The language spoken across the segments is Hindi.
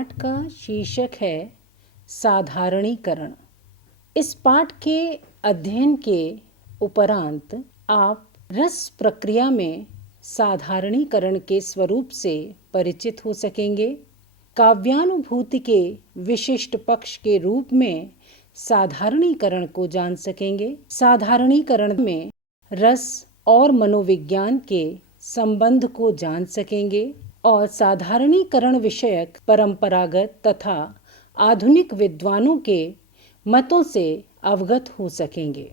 पाठ का शीर्षक है साधारणीकरण। इस पाठ के अध्ययन के उपरांत आप रस प्रक्रिया में साधारणीकरण के स्वरूप से परिचित हो सकेंगे। काव्यानुभूति के विशिष्ट पक्ष के रूप में साधारणीकरण को जान सकेंगे। साधारणीकरण में रस और मनोविज्ञान के संबंध को जान सकेंगे और साधारणीकरण विषयक परंपरागत तथा आधुनिक विद्वानों के मतों से अवगत हो सकेंगे।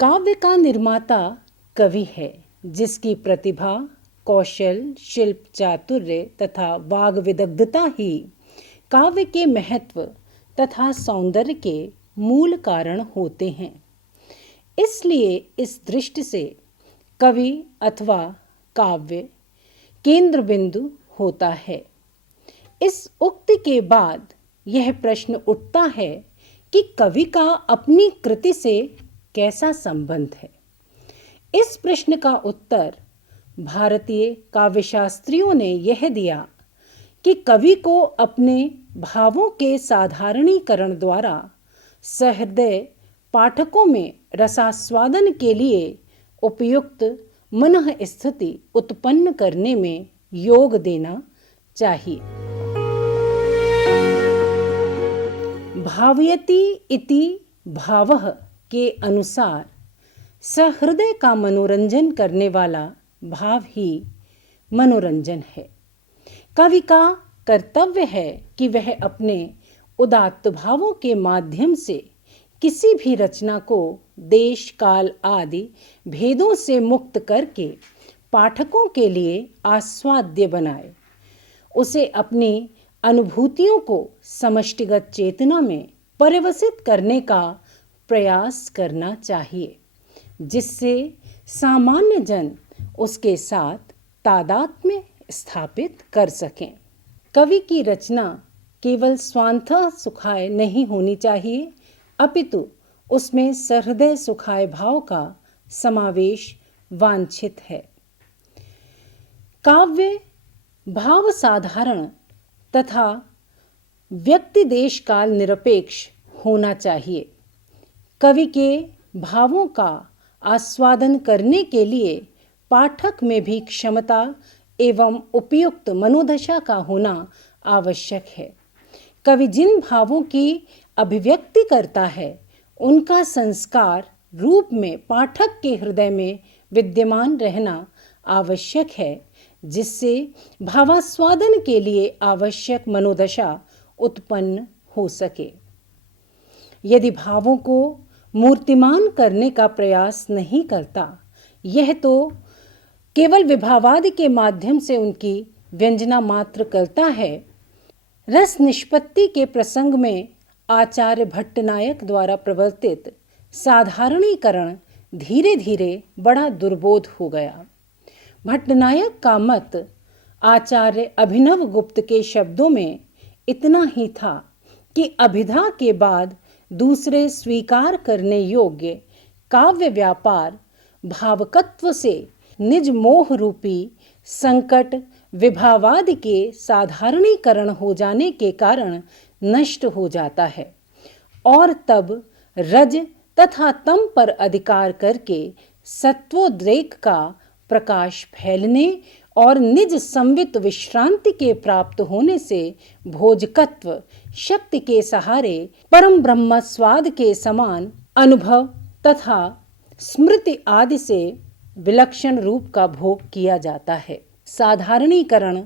काव्य का निर्माता कवि है, जिसकी प्रतिभा, कौशल, शिल्प चातुर्य तथा वाग विदग्धता ही काव्य के महत्व तथा सौंदर्य के मूल कारण होते हैं। इसलिए इस दृष्टि से कवि अथवा काव्य केंद्र बिंदु होता है। इस उक्ति के बाद यह प्रश्न उठता है कि कवि का अपनी कृति से कैसा संबंध है। इस प्रश्न का उत्तर भारतीय काव्यशास्त्रियों ने यह दिया कि कवि को अपने भावों के साधारणीकरण द्वारा सहृदय पाठकों में रसास्वादन के लिए उपयुक्त मनः स्थिति उत्पन्न करने में योग देना चाहिए। भावयति इति भावः के अनुसार सहृदय का मनोरंजन करने वाला भाव ही मनोरंजन है। कवि का कर्तव्य है कि वह अपने उदात्त भावों के माध्यम से किसी भी रचना को देश काल आदि भेदों से मुक्त करके पाठकों के लिए आस्वाद्य बनाए। उसे अपनी अनुभूतियों को समष्टिगत चेतना में परिवसित करने का प्रयास करना चाहिए, जिससे सामान्य जन उसके साथ तादात्म्य स्थापित कर सकें। कवि की रचना केवल स्वांतः सुखाय नहीं होनी चाहिए, अपितु उसमें सहृदय सुखाय भाव का समावेश वांछित है। काव्य भाव साधारण तथा व्यक्ति देश काल निरपेक्ष होना चाहिए। कवि के भावों का आस्वादन करने के लिए पाठक में भी क्षमता एवं उपयुक्त मनोदशा का होना आवश्यक है। कवि जिन भावों की अभिव्यक्ति करता है, उनका संस्कार रूप में पाठक के हृदय में विद्यमान रहना आवश्यक है, जिससे भावास्वादन के लिए आवश्यक मनोदशा उत्पन्न हो सके। यदि भावों को मूर्तिमान करने का प्रयास नहीं करता, यह तो केवल विभावादि के माध्यम से उनकी व्यंजना मात्र करता है। रस निष्पत्ति के प्रसंग में आचार्य भट्टनायक द्वारा प्रवर्तित साधारणीकरण धीरे धीरे बड़ा दुर्बोध हो गया। भट्टनायक का मत आचार्य अभिनव गुप्त के शब्दों में इतना ही था कि अभिधा के बाद दूसरे स्वीकार करने योग्य काव्य व्यापार भावकत्व से निज मोह रूपी संकट विभावादि के साधारणीकरण हो जाने के कारण नष्ट हो जाता है और तब रज तथा तम पर अधिकार करके सत्वोद्रेक का प्रकाश फैलने और निज संवित विश्रांति के प्राप्त होने से भोजकत्व शक्ति के सहारे परम ब्रह्म स्वाद के समान अनुभव तथा स्मृति आदि से विलक्षण रूप का भोग किया जाता है। साधारणीकरण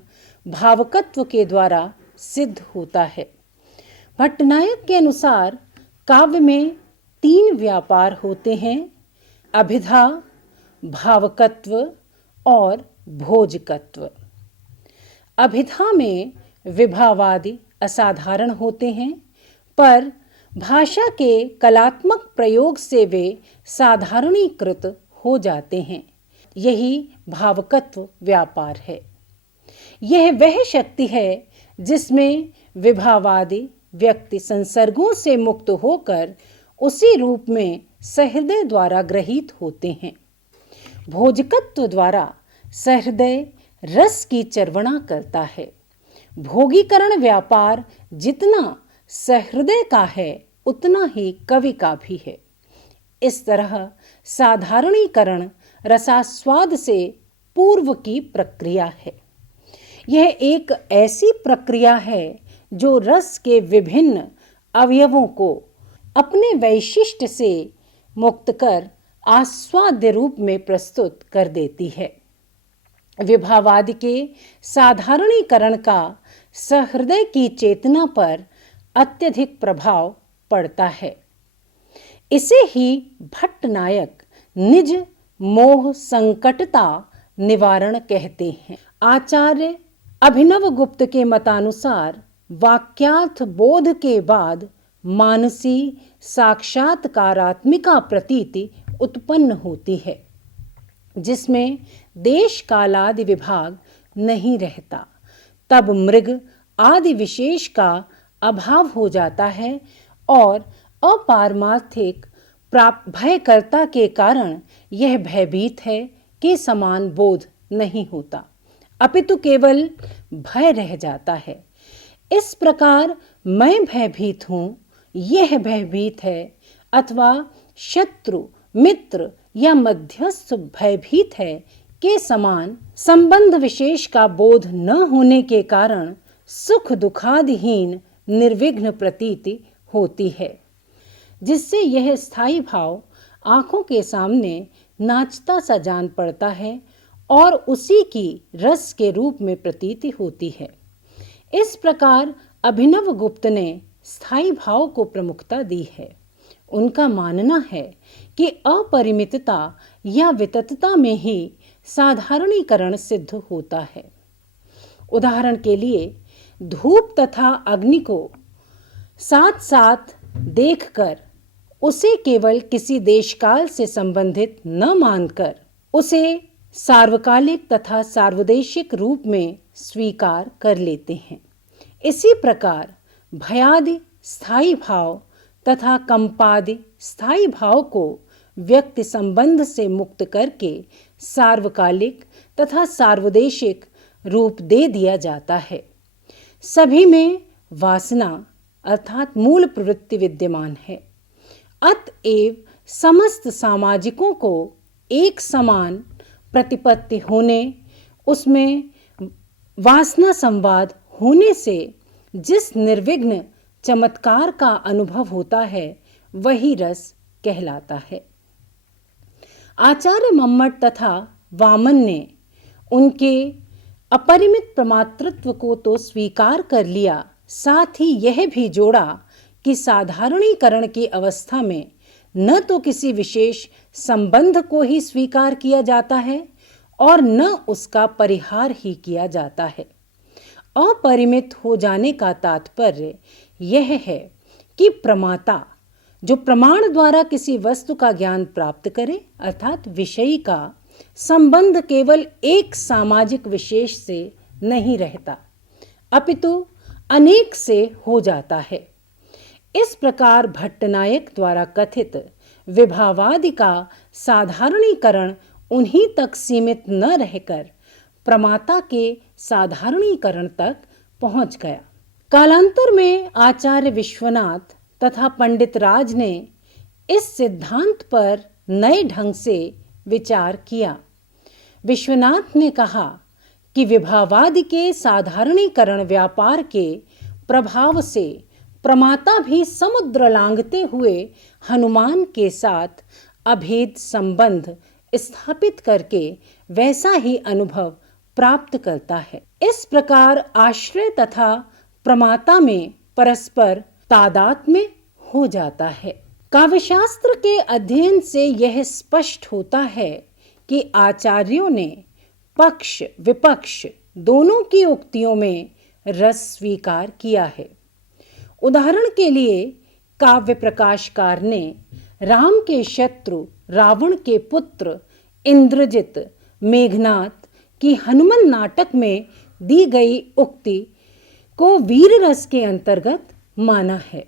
भावकत्व के द्वारा सिद्ध होता है। भट्टनायक के अनुसार काव्य में 3 व्यापार होते हैं: अभिधा, भावकत्व और भोजकत्व। अभिधा में विभावादि असाधारण होते हैं, पर भाषा के कलात्मक प्रयोग से वे साधारणीकृत हो जाते हैं। यही भावकत्व व्यापार है। यह वह शक्ति है जिसमें विभावादि व्यक्ति संसर्गों से मुक्त होकर उसी रूप में सहृदय द्वारा ग्रहित होते हैं। भोजकत्व द्वारा सहृदय रस की चर्वणा करता है। भोगीकरण व्यापार जितना सहृदय का है उतना ही कवि का भी है। इस तरह साधारणीकरण रसास्वाद से पूर्व की प्रक्रिया है। यह एक ऐसी प्रक्रिया है जो रस के विभिन्न अवयवों को अपने वैशिष्ट्य से मुक्त कर आस्वाद्य रूप में प्रस्तुत कर देती है। विभावादि के साधारणीकरण का सहृदय की चेतना पर अत्यधिक प्रभाव पड़ता है। इसे ही भट्टनायक निज मोह संकटता निवारण कहते हैं। आचार्य अभिनवगुप्त के मतानुसार वाक्यार्थ बोध के बाद मानसी साक्षात्कारात्मिका प्रतीति उत्पन्न होती है, जिसमें देश कालादि विभाग नहीं रहता। तब मृग आदि विशेष का अभाव हो जाता है और अपारमार्थिक भयकर्ता के कारण यह भयभीत है कि समान बोध नहीं होता, अपितु केवल भय रह जाता है। इस प्रकार मैं भयभीत हूँ, यह भयभीत है, अथवा शत्रु मित्र या मध्यस्थ भयभीत है के समान संबंध विशेष का बोध न होने के कारण सुख दुखादिहीन निर्विघ्न प्रतीति होती है, जिससे यह स्थायी भाव आंखों के सामने नाचता सा जान पड़ता है और उसी की रस के रूप में प्रतीति होती है। इस प्रकार अभिनवगुप्त ने स्थायी भाव को प्रमुखता दी है। उनका मानना है कि अपरिमितता या विततता में ही साधारणीकरण सिद्ध होता है। उदाहरण के लिए धूप तथा अग्नि को साथ साथ देखकर उसे केवल किसी देशकाल से संबंधित न मानकर उसे सार्वकालिक तथा सार्वदेशिक रूप में स्वीकार कर लेते हैं। इसी प्रकार भयादि स्थायी भाव तथा कंपादि स्थायी भाव को व्यक्ति संबंध से मुक्त करके सार्वकालिक तथा सार्वदेशिक रूप दे दिया जाता है। सभी में वासना अर्थात मूल प्रवृत्ति विद्यमान है। अतएव समस्त सामाजिकों को एक समान प्रतिपत्ति होने, उसमें वासना संवाद होने से जिस निर्विघ्न चमत्कार का अनुभव होता है वही रस कहलाता है। आचार्य मम्मट तथा वामन ने उनके अपरिमित प्रमातृत्व को तो स्वीकार कर लिया, साथ ही यह भी जोड़ा कि साधारणीकरण की अवस्था में न तो किसी विशेष संबंध को ही स्वीकार किया जाता है और न उसका परिहार ही किया जाता है। अपरिमित हो जाने का तात्पर्य यह है कि प्रमाता जो प्रमाण द्वारा किसी वस्तु का ज्ञान प्राप्त करे अर्थात विषयी का संबंध केवल एक सामाजिक विशेष से नहीं रहता, अपितु अनेक से हो जाता है। इस प्रकार भट्टनायक द्वारा कथित विभावादि का साधारणीकरण उन्हीं तक सीमित न रहकर प्रमाता के साधारणीकरण तक पहुंच गया। कालांतर में आचार्य विश्वनाथ तथा पंडित राज ने इस सिद्धांत पर नए ढंग से विचार किया। विश्वनाथ ने कहा कि विभावादि के साधारणीकरण व्यापार के प्रभाव से प्रमाता भी समुद्र लांघते हुए हनुमान के साथ अभेद संबंध स्थापित करके वैसा ही अनुभव प्राप्त करता है। इस प्रकार आश्रय तथा प्रमाता में परस्पर तादात्म्य हो जाता है। काव्यशास्त्र के अध्ययन से यह स्पष्ट होता है कि आचार्यों ने पक्ष विपक्ष दोनों की उक्तियों में रस स्वीकार किया है। उदाहरण के लिए काव्य प्रकाशकार ने राम के शत्रु रावण के पुत्र इंद्रजित मेघनाथ की हनुमान नाटक में दी गई उक्ति को वीर रस के अंतर्गत माना है।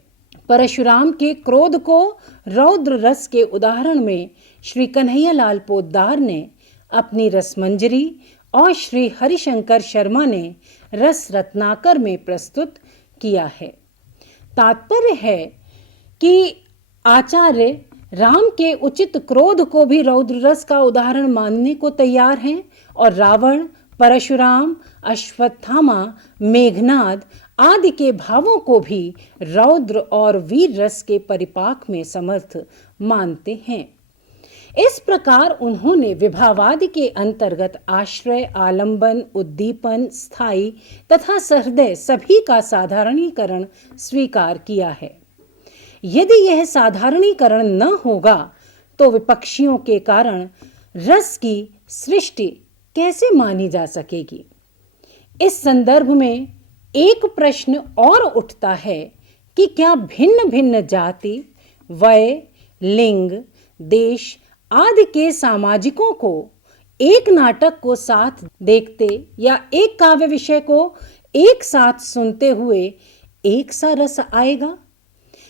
परशुराम के क्रोध को रौद्र रस के उदाहरण में श्री कन्हैयालाल पोद्दार ने अपनी रसमंजरी और श्री हरिशंकर शर्मा ने रस रत्नाकर में प्रस्तुत किया है। तात्पर्य है कि आचार्य राम के उचित क्रोध को भी रौद्र रस का उदाहरण मानने को तैयार हैं और रावण, परशुराम, अश्वत्थामा, मेघनाद आदि के भावों को भी रौद्र और वीर रस के परिपाक में समर्थ मानते हैं। इस प्रकार उन्होंने विभावादि के अंतर्गत आश्रय, आलंबन, उद्दीपन, स्थायी तथा सहृदय सभी का साधारणीकरण स्वीकार किया है। यदि यह साधारणीकरण न होगा तो विपक्षियों के कारण रस की सृष्टि कैसे मानी जा सकेगी। इस संदर्भ में एक प्रश्न और उठता है कि क्या भिन्न भिन्न जाति, वय, लिंग, देश आदि के सामाजिकों को एक नाटक को साथ देखते या एक काव्य विषय को एक साथ सुनते हुए एक सा रस आएगा?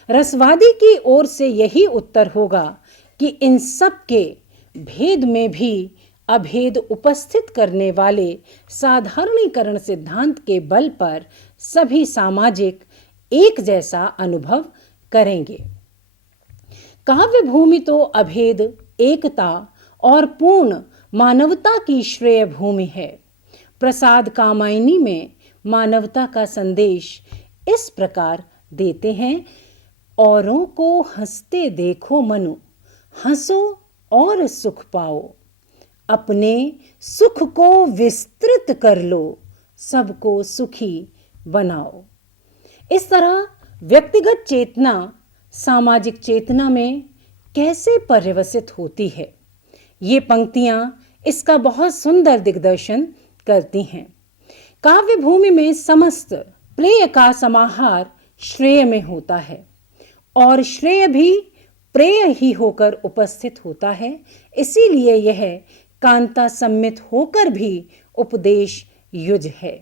रसवादी की ओर से यही उत्तर होगा कि इन सब के भेद में भी अभेद उपस्थित करने वाले साधारणीकरण सिद्धांत के बल पर सभी सामाजिक एक जैसा अनुभव करेंगे। काव्य भूमि तो अभेद, एकता और पूर्ण मानवता की श्रेय भूमि है। प्रसाद कामायनी में मानवता का संदेश इस प्रकार देते हैं, औरों को हंसते देखो मनु, हंसो और सुख पाओ, अपने सुख को विस्तृत कर लो, सबको सुखी बनाओ। इस तरह व्यक्तिगत चेतना सामाजिक चेतना में कैसे पर्यवसित होती है, ये पंक्तियां इसका बहुत सुंदर दिग्दर्शन करती हैं। काव्य भूमि में समस्त प्रेय का समाहार श्रेय में होता है और श्रेय भी प्रेय ही होकर उपस्थित होता है। इसीलिए यह कांता सम्मित होकर भी उपदेश युज है।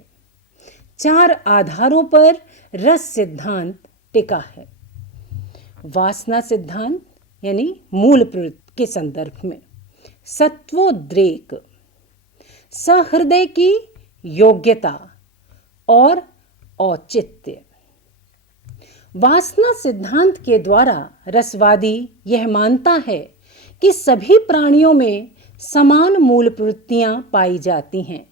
4 आधारों पर रस सिद्धांत टिका है। वासना सिद्धांत यानी मूल प्रवृत्ति के संदर्भ में, सत्वोद्रेक, सहृदय की योग्यता और औचित्य। वासना सिद्धांत के द्वारा रसवादी यह मानता है कि सभी प्राणियों में समान मूल प्रवृत्तियां पाई जाती हैं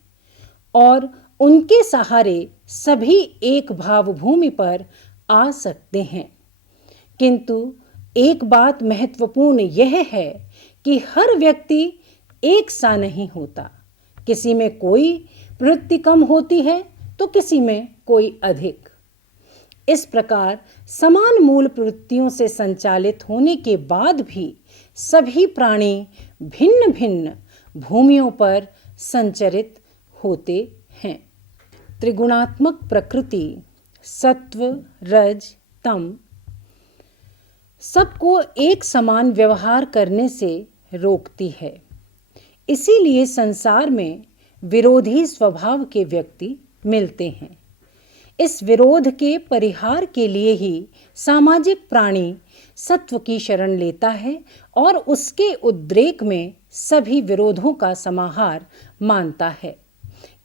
और उनके सहारे सभी एक भाव भूमि पर आ सकते हैं। किंतु एक बात महत्वपूर्ण यह है कि हर व्यक्ति एक सा नहीं होता। किसी में कोई प्रवृत्ति कम होती है तो किसी में कोई अधिक। इस प्रकार समान मूल प्रवृत्तियों से संचालित होने के बाद भी सभी प्राणी भिन्न भिन्न भूमियों पर संचरित होते हैं। त्रिगुणात्मक प्रकृति सत्व, रज, तम सबको एक समान व्यवहार करने से रोकती है। इसीलिए संसार में विरोधी स्वभाव के व्यक्ति मिलते हैं। इस विरोध के परिहार के लिए ही सामाजिक प्राणी सत्व की शरण लेता है और उसके उद्रेक में सभी विरोधों का समाहार मानता है।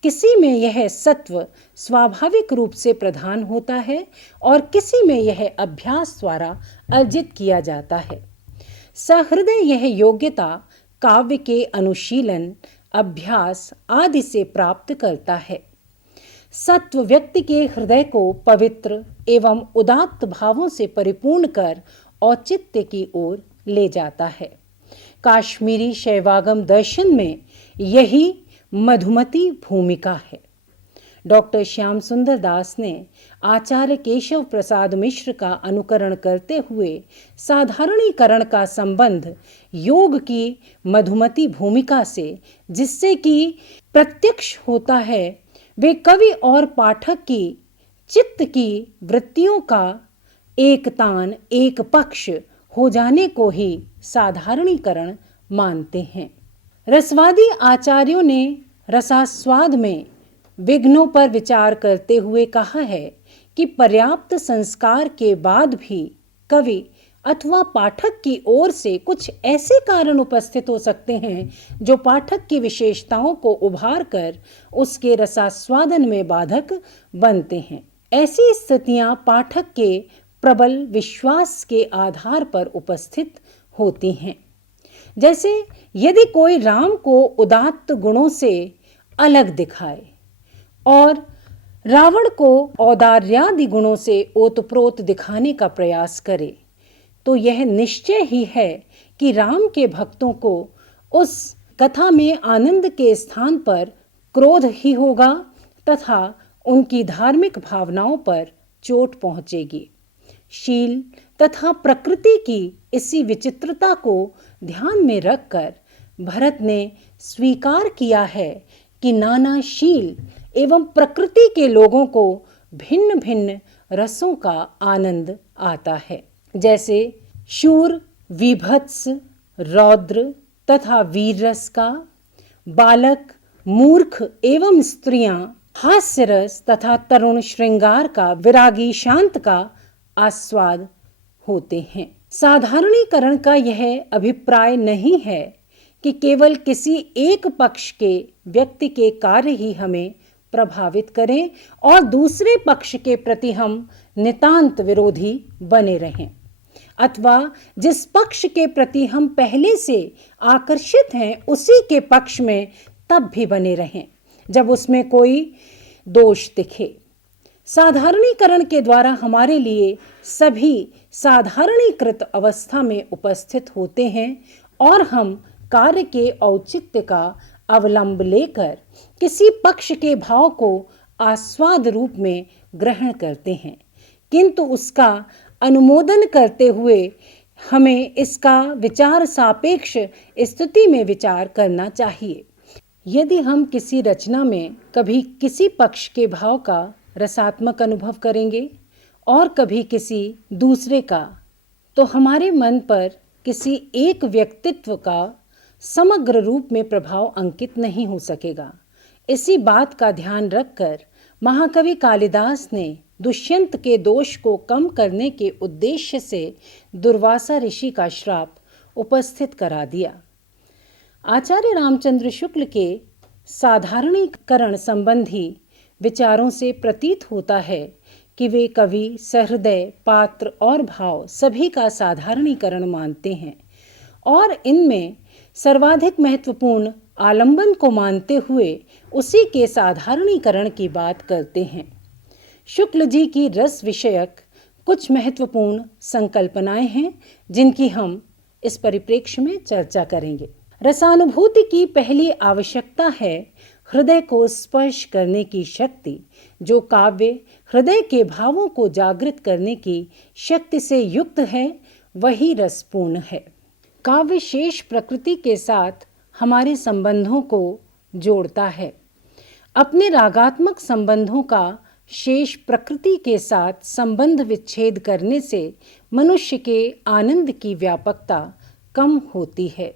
किसी में यह सत्व स्वाभाविक रूप से प्रधान होता है और किसी में यह अभ्यास द्वारा अर्जित किया जाता है। सहृदय यह योग्यता काव्य के अनुशीलन, अभ्यास आदि से प्राप्त करता है। सत्व व्यक्ति के हृदय को पवित्र एवं उदात्त भावों से परिपूर्ण कर औचित्य की ओर ले जाता है। काश्मीरी शैवागम दर्शन में यही मधुमती भूमिका है। डॉक्टर श्याम सुंदर दास ने आचार्य केशव प्रसाद मिश्र का अनुकरण करते हुए साधारणीकरण का संबंध योग की मधुमती भूमिका से जिससे कि प्रत्यक्ष होता है, वे कवि और पाठक की चित्त की वृत्तियों का एक तान एक पक्ष हो जाने को ही साधारणीकरण मानते हैं। रसवादी आचार्यों ने रसास्वाद में विघ्नों पर विचार करते हुए कहा है कि पर्याप्त संस्कार के बाद भी कवि अथवा पाठक की ओर से कुछ ऐसे कारण उपस्थित हो सकते हैं जो पाठक की विशेषताओं को उभार कर उसके रसास्वादन में बाधक बनते हैं। ऐसी स्थितियां पाठक के प्रबल विश्वास के आधार पर उपस्थित होती हैं। जैसे यदि कोई राम को उदात्त गुणों से अलग दिखाए और रावण को औदार्यादि गुणों से ओतप्रोत दिखाने का प्रयास करे, तो यह निश्चय ही है कि राम के भक्तों को उस कथा में आनंद के स्थान पर क्रोध ही होगा तथा उनकी धार्मिक भावनाओं पर चोट पहुंचेगी। शील तथा प्रकृति की इसी विचित्रता को ध्यान में रखकर भरत ने स्वीकार किया है कि नाना शील एवं प्रकृति के लोगों को भिन्न भिन्न रसों का आनंद आता है। जैसे शूर, विभत्स, रौद्र तथा वीर रस का, बालक, मूर्ख एवं स्त्रियां हास्य रस तथा तरुण श्रृंगार का, विरागी शांत का आस्वाद होते हैं। साधारणीकरण का यह अभिप्राय नहीं है कि केवल किसी एक पक्ष के व्यक्ति के कार्य ही हमें प्रभावित करें और दूसरे पक्ष के प्रति हम नितांत विरोधी बने रहें, अथवा जिस पक्ष के प्रति हम पहले से आकर्षित हैं उसी के पक्ष में तब भी बने रहें जब उसमें कोई दोष दिखे। साधारणीकरण के द्वारा हमारे लिए सभी साधारणीकृत अवस्था में उपस्थित होते हैं और हम कार्य के औचित्य का अवलंब लेकर किसी पक्ष के भाव को आस्वाद रूप में ग्रहण करते हैं, किंतु उसका अनुमोदन करते हुए हमें इसका विचार सापेक्ष स्थिति में विचार करना चाहिए। यदि हम किसी रचना में कभी किसी पक्ष के भाव का रसात्मक अनुभव करेंगे और कभी किसी दूसरे का, तो हमारे मन पर किसी एक व्यक्तित्व का समग्र रूप में प्रभाव अंकित नहीं हो सकेगा। इसी बात का ध्यान रखकर महाकवि कालिदास ने दुष्यंत के दोष को कम करने के उद्देश्य से दुर्वासा ऋषि का श्राप उपस्थित करा दिया। आचार्य रामचंद्र शुक्ल के साधारणीकरण संबंधी विचारों से प्रतीत होता है कि वे कवि सहृदय, पात्र और भाव सभी का साधारणीकरण मानते हैं और इनमें सर्वाधिक महत्वपूर्ण आलंबन को मानते हुए उसी के साधारणीकरण की बात करते हैं। शुक्ल जी की रस विषयक कुछ महत्वपूर्ण संकल्पनाएं हैं जिनकी हम इस परिप्रेक्ष्य में चर्चा करेंगे। रसानुभूति की पहली आवश्यकता है हृदय को स्पर्श करने की शक्ति, जो काव्य हृदय के भावों को जागृत करने की शक्ति से युक्त है, वही रसपूर्ण है। काव्य शेष प्रकृति के साथ हमारे संबंधों को जोड़ता है। अपने रागात्मक संबंधों का शेष प्रकृति के साथ संबंध विच्छेद करने से मनुष्य के आनंद की व्यापकता कम होती है।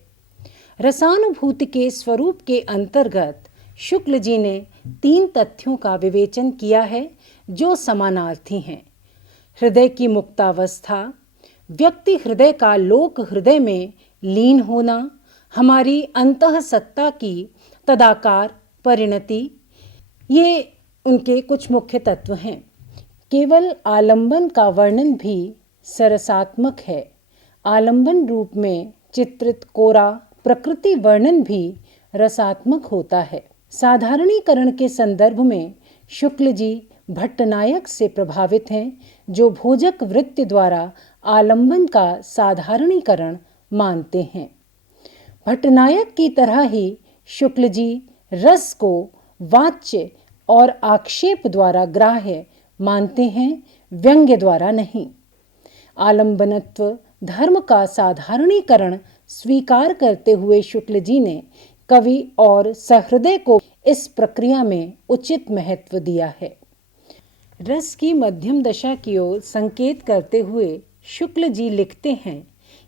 रसानुभूति के स्वरूप के अंतर्गत शुक्ल जी ने 3 तथ्यों का विवेचन किया है जो समानार्थी हैं। हृदय की मुक्तावस्था, व्यक्ति हृदय का लोक हृदय में लीन होना, हमारी अंतःसत्ता की तदाकार परिणति, ये उनके कुछ मुख्य तत्व हैं। केवल आलंबन का वर्णन भी सरसात्मक है। आलंबन रूप में चित्रित कोरा प्रकृति वर्णन भी रसात्मक होता है। साधारणीकरण के संदर्भ में शुक्ल जी भट्टनायक से प्रभावित हैं, जो भोजक वृत्ति द्वारा आलंबन का साधारणीकरण मानते हैं। भट्टनायक की तरह ही शुक्ल जी रस को वाच्य और आक्षेप द्वारा ग्राह्य मानते हैं, व्यंग्य द्वारा नहीं। आलंबनत्व धर्म का साधारणीकरण स्वीकार करते हुए शुक्ल जी ने कवि और सहृदय को इस प्रक्रिया में उचित महत्व दिया है। रस की मध्यम दशा की ओर संकेत करते हुए शुक्ल जी लिखते हैं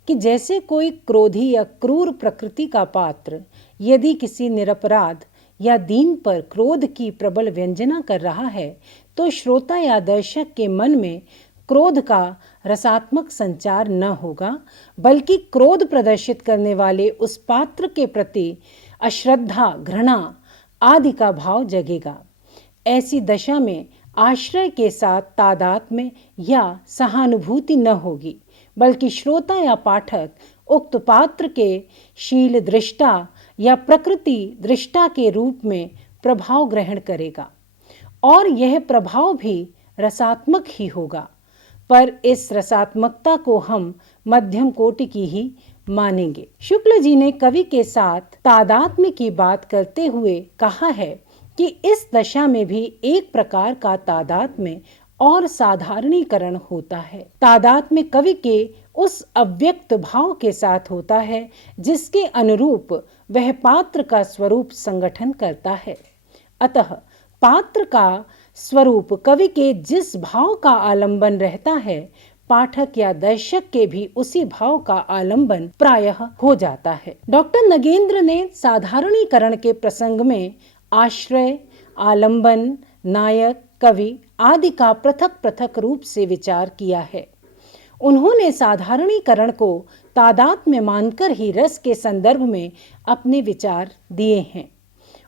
कि जैसे कोई क्रोधी या क्रूर प्रकृति का पात्र यदि किसी निरपराध या दीन पर क्रोध की प्रबल व्यंजना कर रहा है, तो श्रोता या दर्शक के मन में क्रोध का रसात्मक संचार न होगा, बल्कि क्रोध प्रदर्शित करने वाले उस पात्र के प्रति अश्रद्धा, घृणा आदि का भाव जगेगा। ऐसी दशा में आश्रय के साथ तादात्म्य या सहानुभूति न होगी, बल्कि श्रोता या पाठक उक्त पात्र के शील दृष्टा या प्रकृति दृष्टा के रूप में प्रभाव ग्रहण करेगा, और यह प्रभाव भी रसात्मक ही होगा। पर इस रसात्मकता को हम मध्यम कोटि की ही मानेंगे। शुक्ल जी ने कवि के साथ तादात्म्य की बात करते हुए कहा है कि इस दशा में भी एक प्रकार का तादात्म्य और साधारणीकरण होता है। तादात्म्य कवि के उस अव्यक्त भाव के साथ होता है जिसके अनुरूप वह पात्र का स्वरूप संगठन करता है। अतः पात्र का स्वरूप कवि के जिस भाव का आलंबन रहता है, पाठक या दर्शक के भी उसी भाव का आलंबन प्रायः हो जाता है। डॉक्टर नगेंद्र ने साधारणीकरण के प्रसंग में आश्रय, आलंबन, नायक, कवि आदि का पृथक पृथक रूप से विचार किया है। उन्होंने साधारणीकरण को तादात्म्य मानकर ही रस के संदर्भ में अपने विचार दिए हैं।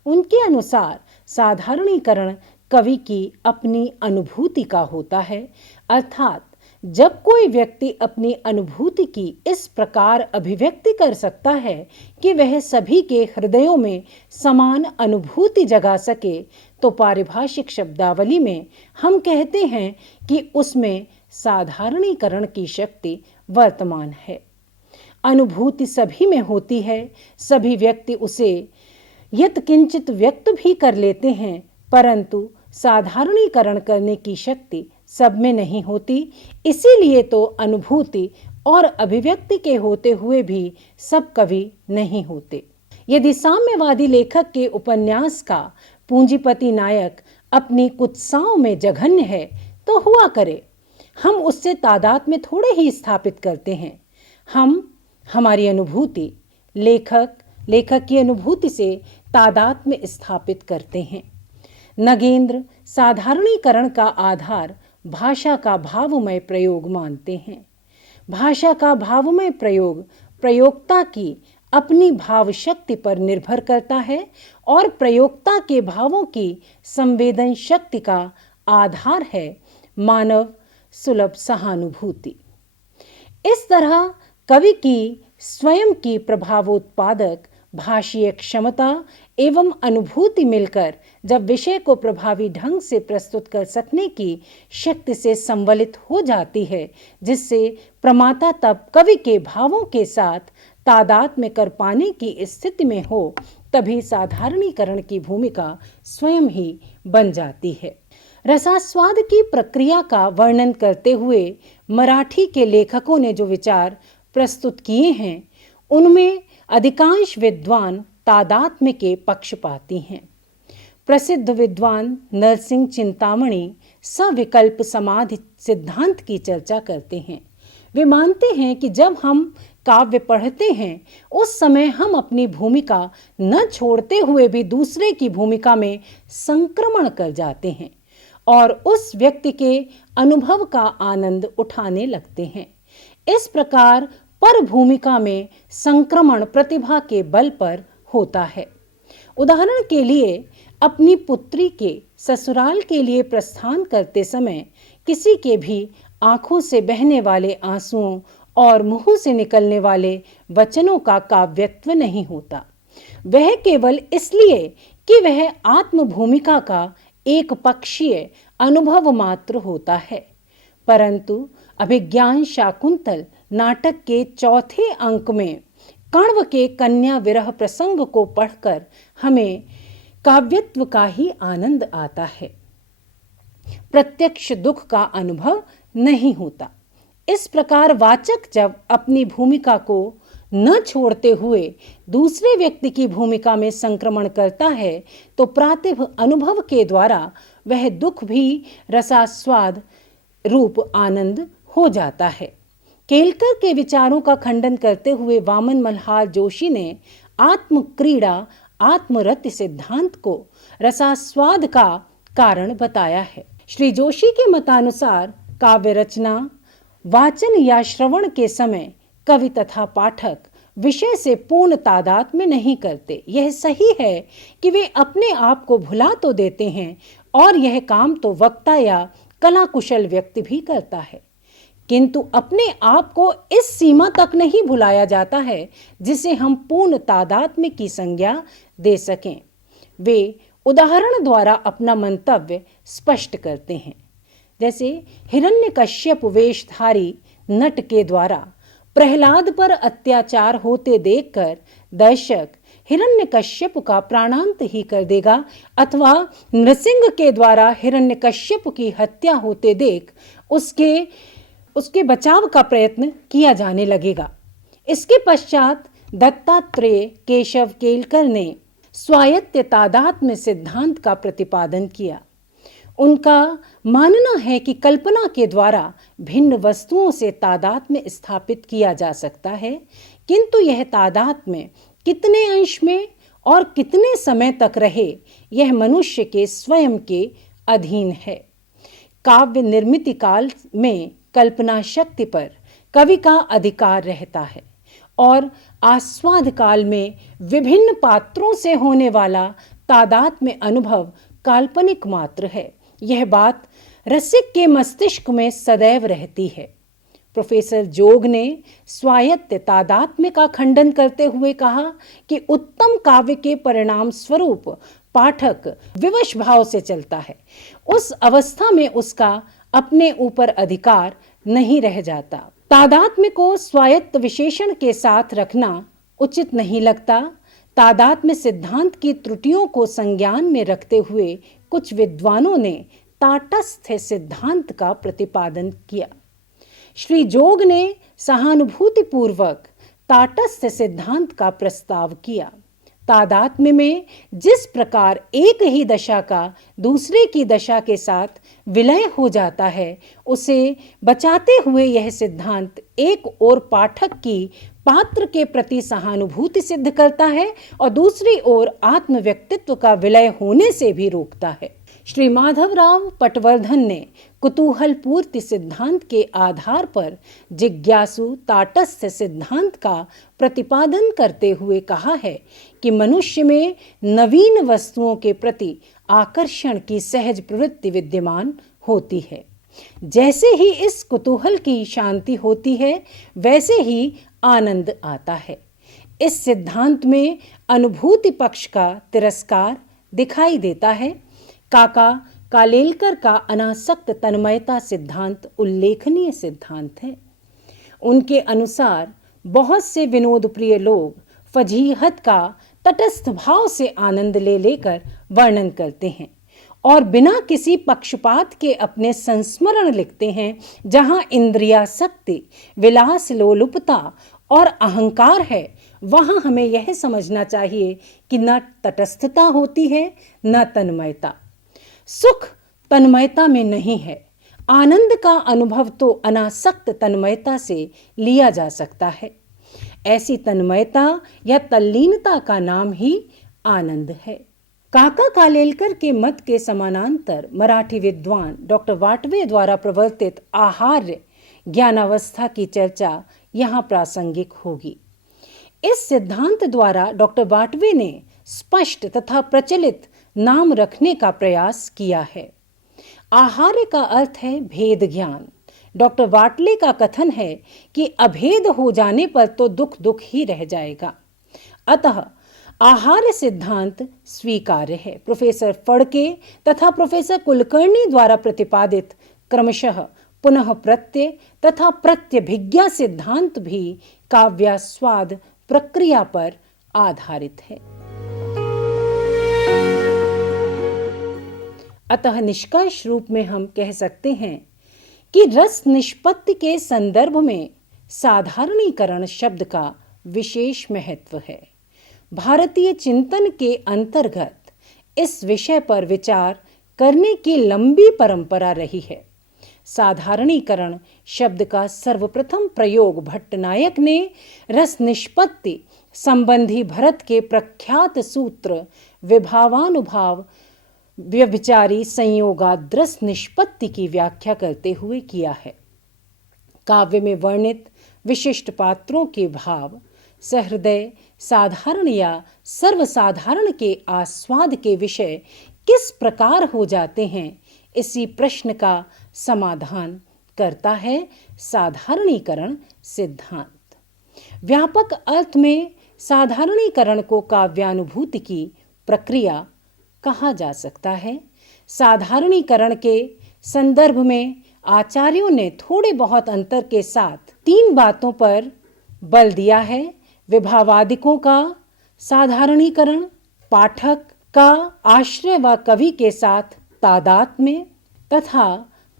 उनके अनुसार साधारणीकरण कवि की अपनी अनुभूति का होता है, अर्थात जब कोई व्यक्ति अपनी अनुभूति की इस प्रकार अभिव्यक्ति कर सकता है कि वह सभी के हृदयों में समान अनुभूति जगा सके, तो पारिभाषिक शब्दावली में हम कहते हैं कि उसमें साधारणीकरण की शक्ति वर्तमान है। अनुभूति सभी में होती है, सभी व्यक्ति उसे यत्किंचित व्यक्त भी कर लेते हैं, परंतु साधारणीकरण करने की शक्ति सब में नहीं होती। इसीलिए तो अनुभूति और अभिव्यक्ति के होते हुए भी सब कवि नहीं होते। यदि साम्यवादी लेखक के उपन्यास का पूंजीपति नायक अपनी कुत्साओं में जघन्य है तो हुआ करे, हम उससे तादात्म्य थोड़े ही स्थापित करते हैं। हम हमारी अनुभूति लेखक की अनुभूति से तादात्म्य स्थापित करते हैं। नगेंद्र साधारणीकरण का आधार भाषा का भावमय प्रयोग मानते हैं। भाषा का भावमय प्रयोग प्रयोक्ता की अपनी भाव शक्ति पर निर्भर करता है और प्रयोक्ता के भावों की संवेदन शक्ति का आधार है मानव सुलभ सहानुभूति। इस तरह कवि की स्वयं की प्रभावोत्पादक भाषीय क्षमता एवं अनुभूति मिलकर जब विषय को प्रभावी ढंग से प्रस्तुत कर सकने की शक्ति से संवलित हो जाती है, जिससे प्रमाता तब कवि के भावों के साथ तादात्म्य कर पाने की स्थिति में हो, तभी साधारणीकरण की भूमिका स्वयं ही बन जाती है। रसास्वाद की प्रक्रिया का वर्णन करते हुए मराठी के लेखकों ने जो विचार प्रस्तुत किए हैं, उनमें अधिकांश विद्वान तादात्म्य के पक्षपाती हैं। प्रसिद्ध विद्वान नरसिंह चिंतामणि सविकल्प समाधि सिद्धांत की चर्चा करते हैं। वे मानते हैं कि जब हम काव्य पढ़ते हैं, उस समय हम अपनी भूमिका न छोड़ते हुए भी दूसरे की भूमिका में संक्रमण कर जाते हैं और उस व्यक्ति के अनुभव का आनंद उठाने लगते हैं। इस प्रकार पर भूमिका में संक्रमण प्रतिभा के बल पर होता है। उदाहरण के लिए, अपनी पुत्री के ससुराल के लिए प्रस्थान करते समय किसी के भी आंखों से बहने वाले आंसुओं और मुंह से निकलने वाले वचनों का काव्यत्व नहीं होता। वह केवल इसलिए कि वह आत्म भूमिका का एक पक्षीय अनुभव मात्र होता है। परंतु अभिज्ञान शाकुंतल नाटक के चौथे अंक में कण्व के कन्या विरह प्रसंग को पढ़कर हमें काव्यत्व का ही आनंद आता है। प्रत्यक्ष दुख का अनुभव नहीं होता। इस प्रकार वाचक जब अपनी भूमिका को न छोड़ते हुए दूसरे व्यक्ति की भूमिका में संक्रमण करता है, तो प्रातिभ अनुभव के द्वारा वह दुख भी रसास्वाद रूप आनंद हो जाता है। केलकर के विचारों का खंडन करते हुए वामन मल्हार जोशी ने आत्म क्रीड़ा आत्मरति सिद्धांत को रसास्वाद का कारण बताया है। श्री जोशी के मतानुसार काव्य रचना, वाचन या श्रवण के समय कवि तथा पाठक विषय से पूर्ण तादाद में नहीं करते। यह सही है कि वे अपने आप को भुला तो देते हैं, और यह काम तो वक्ता या कला कुशल व्यक्ति भी करता है, किंतु अपने आप को इस सीमा तक नहीं भुलाया जाता है जिसे हम पूर्ण तादात्म्य की संज्ञा दे सकें। वे उदाहरण द्वारा अपना मंतव्य स्पष्ट करते हैं। जैसे हिरण्यकश्यप वेशधारी नट के द्वारा प्रहलाद पर अत्याचार होते देखकर दर्शक हिरण्यकश्यप का प्राणांत ही कर देगा, अथवा नृसिंह के द्वारा हिरण्यकश्यप की हत्या होते देख उसके बचाव का प्रयत्न किया जाने लगेगा। इसके पश्चात दत्तात्रेय केशव केलकर ने स्वायत्त तादात्म्य सिद्धांत का प्रतिपादन किया। उनका मानना है कि कल्पना के द्वारा भिन्न वस्तुओं से तादात्म्य स्थापित किया जा सकता है, किंतु यह तादात्म्य कितने अंश में और कितने समय तक रहे, यह मनुष्य के स्वयं के अधीन है। काव्य निर्मित काल में कल्पना शक्ति पर कवि का अधिकार रहता है, और आस्वाद काल में विभिन्न पात्रों से होने वाला तादात्म्य अनुभव काल्पनिक मात्र है। यह बात रसिक के मस्तिष्क में सदैव रहती है। प्रोफेसर जोग ने स्वायत्त तादात्म्य का खंडन करते हुए कहा कि उत्तम काव्य के परिणाम स्वरूप पाठक विवश भाव से चलता है। उस अवस्था में उसका अपने ऊपर अधिकार नहीं रह जाता। तादात्म्य को स्वायत्त विशेषण के साथ रखना उचित नहीं लगता। तादात्म्य सिद्धांत की त्रुटियों को संज्ञान में रखते हुए कुछ विद्वानों ने ताटस्थ सिद्धांत का प्रतिपादन किया। श्री जोग ने सहानुभूतिपूर्वक ताटस्थ सिद्धांत का प्रस्ताव किया। तादात्म्य में जिस प्रकार एक ही दशा का दूसरे की दशा के साथ विलय हो जाता है, उसे बचाते हुए यह सिद्धांत एक ओर पाठक की पात्र के प्रति सहानुभूति सिद्ध करता है और दूसरी ओर आत्म व्यक्तित्व का विलय होने से भी रोकता है। श्री माधवराव पटवर्धन ने कुतूहल पूर्ति सिद्धांत के आधार पर जिज्ञासु ताटस्थ सिद्धांत का प्रतिपादन करते हुए कहा है कि मनुष्य में नवीन वस्तुओं के प्रति आकर्षण की सहज प्रवृत्ति विद्यमान होती है। जैसे ही इस कुतूहल की शांति होती है, वैसे ही आनंद आता है। इस सिद्धांत में अनुभूति पक्ष का तिरस्कार दिखाई देता है। काका कालेलकर का अनासक्त तन्मयता सिद्धांत उल्लेखनीय सिद्धांत है। उनके अनुसार बहुत से विनोद प्रिय लोग फजीहत का तटस्थ भाव से आनंद ले लेकर वर्णन करते हैं और बिना किसी पक्षपात के अपने संस्मरण लिखते हैं। जहां इंद्रियासक्ति, विलास लोलुपता और अहंकार है, वहां हमें यह समझना चाहिए कि न तटस्थता होती है न तन्मयता। सुख तन्मयता में नहीं है। आनंद का अनुभव तो अनासक्त तन्मयता से लिया जा सकता है। ऐसी तन्मयता या तल्लीनता का नाम ही आनंद है। काका कालेलकर के मत के समानांतर मराठी विद्वान डॉक्टर वाटवे द्वारा प्रवर्तित आहार्य ज्ञानावस्था की चर्चा यहाँ प्रासंगिक होगी। इस सिद्धांत द्वारा डॉक्टर वाटवे ने स्पष्ट तथा प्रचलित नाम रखने का प्रयास किया है। आहार्य का अर्थ है भेद ज्ञान। डॉक्टर वाटले का कथन है कि अभेद हो जाने पर तो दुख दुख ही रह जाएगा, अतः आहार्य सिद्धांत स्वीकार्य है। प्रोफेसर फड़के तथा प्रोफेसर कुलकर्णी द्वारा प्रतिपादित क्रमशः पुनः प्रत्यय तथा प्रत्यभिज्ञा सिद्धांत भी काव्यास्वाद प्रक्रिया पर आधारित है। अतः निष्कर्ष रूप में हम कह सकते हैं कि रस निष्पत्ति के संदर्भ में साधारणीकरण शब्द का विशेष महत्व है। भारतीय चिंतन के अंतर्गत इस विषय पर विचार करने की लंबी परंपरा रही है। साधारणीकरण शब्द का सर्वप्रथम प्रयोग भट्टनायक ने रस निष्पत्ति संबंधी भरत के प्रख्यात सूत्र विभावानुभाव व्यभिचारी संयोगाद्रस निष्पत्ति की व्याख्या करते हुए किया है। काव्य में वर्णित विशिष्ट पात्रों के भाव सहृदय, साधारण या सर्वसाधारण के आस्वाद के विषय किस प्रकार हो जाते हैं, इसी प्रश्न का समाधान करता है साधारणीकरण सिद्धांत। व्यापक अर्थ में साधारणीकरण को काव्यानुभूति की प्रक्रिया कहा जा सकता है। साधारणीकरण के संदर्भ में आचार्यों ने थोड़े बहुत अंतर के साथ 3 बातों पर बल दिया है। विभावादिकों का साधारणीकरण, पाठक का आश्रय व कवि के साथ तादात्म्य तथा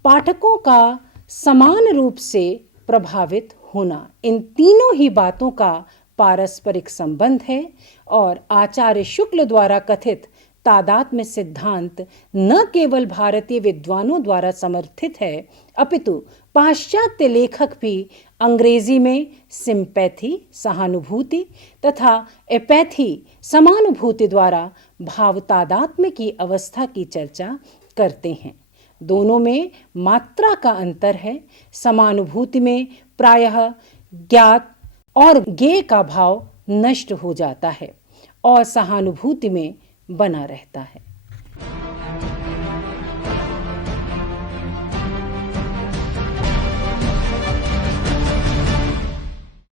पाठकों का समान रूप से प्रभावित होना, इन तीनों ही बातों का पारस्परिक संबंध है। और आचार्य शुक्ल द्वारा कथित तादात्म्य सिद्धांत न केवल भारतीय विद्वानों द्वारा समर्थित है, अपितु पाश्चात्य लेखक भी अंग्रेजी में सिंपैथी सहानुभूति तथा एपैथी समानुभूति द्वारा भाव तादात्म्य की अवस्था की चर्चा करते हैं। दोनों में मात्रा का अंतर है। समानुभूति में प्रायः ज्ञात और ज्ञेय का भाव नष्ट हो जाता है और सहानुभूति में बना रहता है।